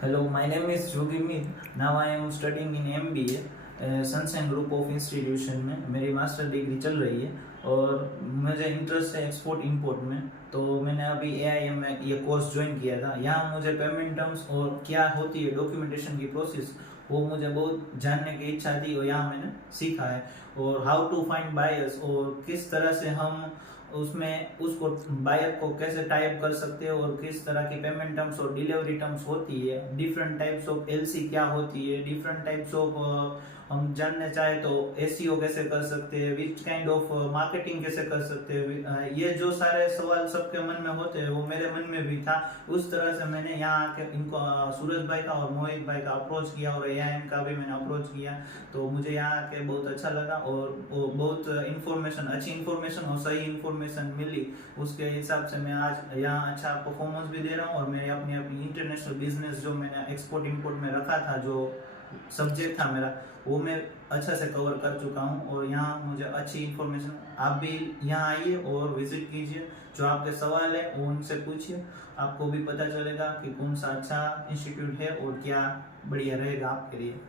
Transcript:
Hello, my name is Jogimit. Now I am studying in MBA, sunshine group of institution में मेरी master degree चल रही है और मुझे इंटरेस्ट है एक्सपोर्ट इंपोर्ट में। तो मैंने अभी AIM में ये कोर्स ज्वाइन किया था। यहाँ मुझे पेमेंट टर्म्स और क्या होती है डॉक्यूमेंटेशन की प्रोसेस वो मुझे बहुत जानने की इच्छा थी और यहाँ मैंने सीखा है। और हाउ टू फाइंड बायर्स और किस तरह से हम उसमें उसको बायर को कैसे टाइप कर सकते हैं और किस तरह की पेमेंट टर्म्स और डिलीवरी टर्म्स होती है, डिफरेंट टाइप्स ऑफ LC क्या होती है, डिफरेंट टाइप्स ऑफ हम जानने चाहे तो SEO कैसे कर सकते हैं, विच काइंड ऑफ मार्केटिंग कैसे कर सकते हैं, ये जो सारे सवाल सबके मन में होते हैं वो मेरे मन में भी था। उस तरह से मैंने यहाँ आके इनको सूरज भाई का और मोहित भाई का अप्रोच किया और AIM का भी मैंने अप्रोच किया। तो मुझे यहाँ आके बहुत अच्छा लगा और बहुत इंफॉर्मेशन, अच्छी इंफॉर्मेशन और सही इंफॉर्मेशन मिली। उसके हिसाब से मैं आज यहाँ अच्छा परफॉर्मेंस भी दे रहा हूँ और मेरे अपनी अपनी इंटरनेशनल बिजनेस जो मैंने एक्सपोर्ट इंपोर्ट में रखा था, जो सब्जेक्ट था मेरा, वो मैं अच्छा से कवर कर चुका हूँ। और यहाँ मुझे अच्छी इन्फॉर्मेशन, आप भी यहाँ आइए और विजिट कीजिए, जो आपके सवाल है वो उनसे पूछिए, आपको भी पता चलेगा कि कौन सा अच्छा इंस्टीट्यूट है और क्या बढ़िया रहेगा आपके लिए।